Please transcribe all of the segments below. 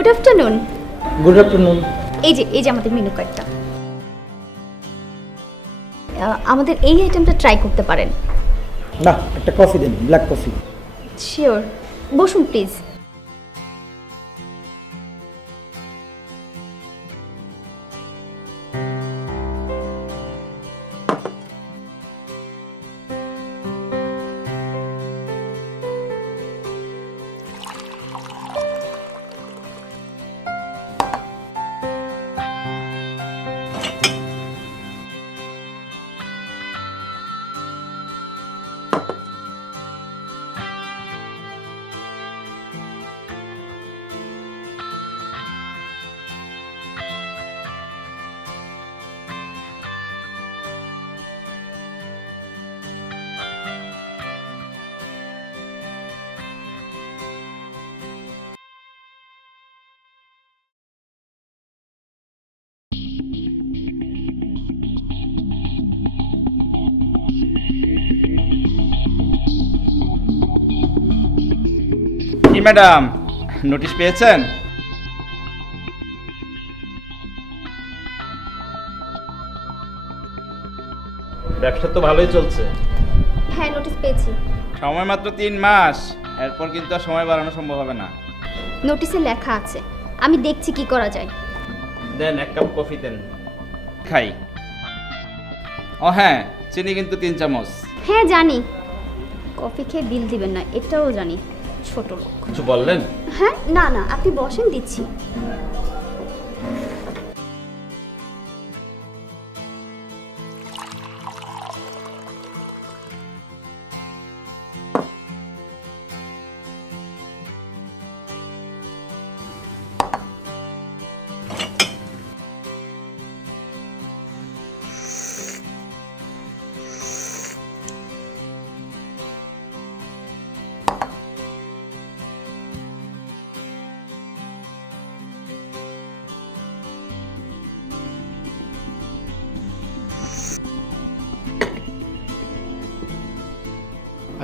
Good afternoon. Good afternoon. এই যে আমাদের মেনু কার্ডটা। আমাদের এই আইটেমটা ট্রাই করতে পারেন। না, একটা কফি দেন, ব্ল্যাক কফি। শিওর, বসুন প্লিজ। কি ম্যাডাম, নোটিশ পেয়েছেন? ব্যবসা তো ভালোই চলছে। হ্যাঁ, নোটিশ পেয়েছি। সময় মাত্র 3 মাস, এরপর কিন্তু আর সময় বাড়ানো সম্ভব হবে না। নোটিশে লেখা আছে, আমি দেখছি কি করা যায়। দেন 1 কাপ কফি দেন, খাই। ও হ্যাঁ, চিনি কিন্তু 3 চামচ। হ্যাঁ জানি, কফি খেয়ে বিল দিবেন না, এটাও জানি। ছোট লোক। কিছু বললেন? হ্যাঁ, না আপনি বসেন, দিচ্ছি।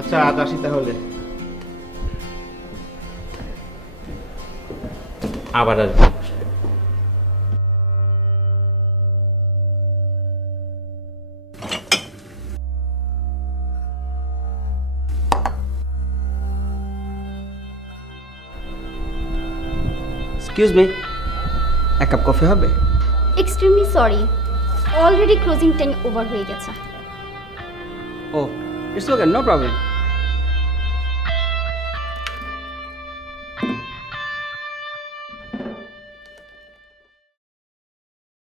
আচ্ছা, আজ আসি তাহলে। আবার আসবো। এক্সকিউজ মি, 1 কাপ কফি হবে? Extremely sorry, already closing time over হয়ে গেছে। ও, ইটস ওকে, নো প্রবলেম।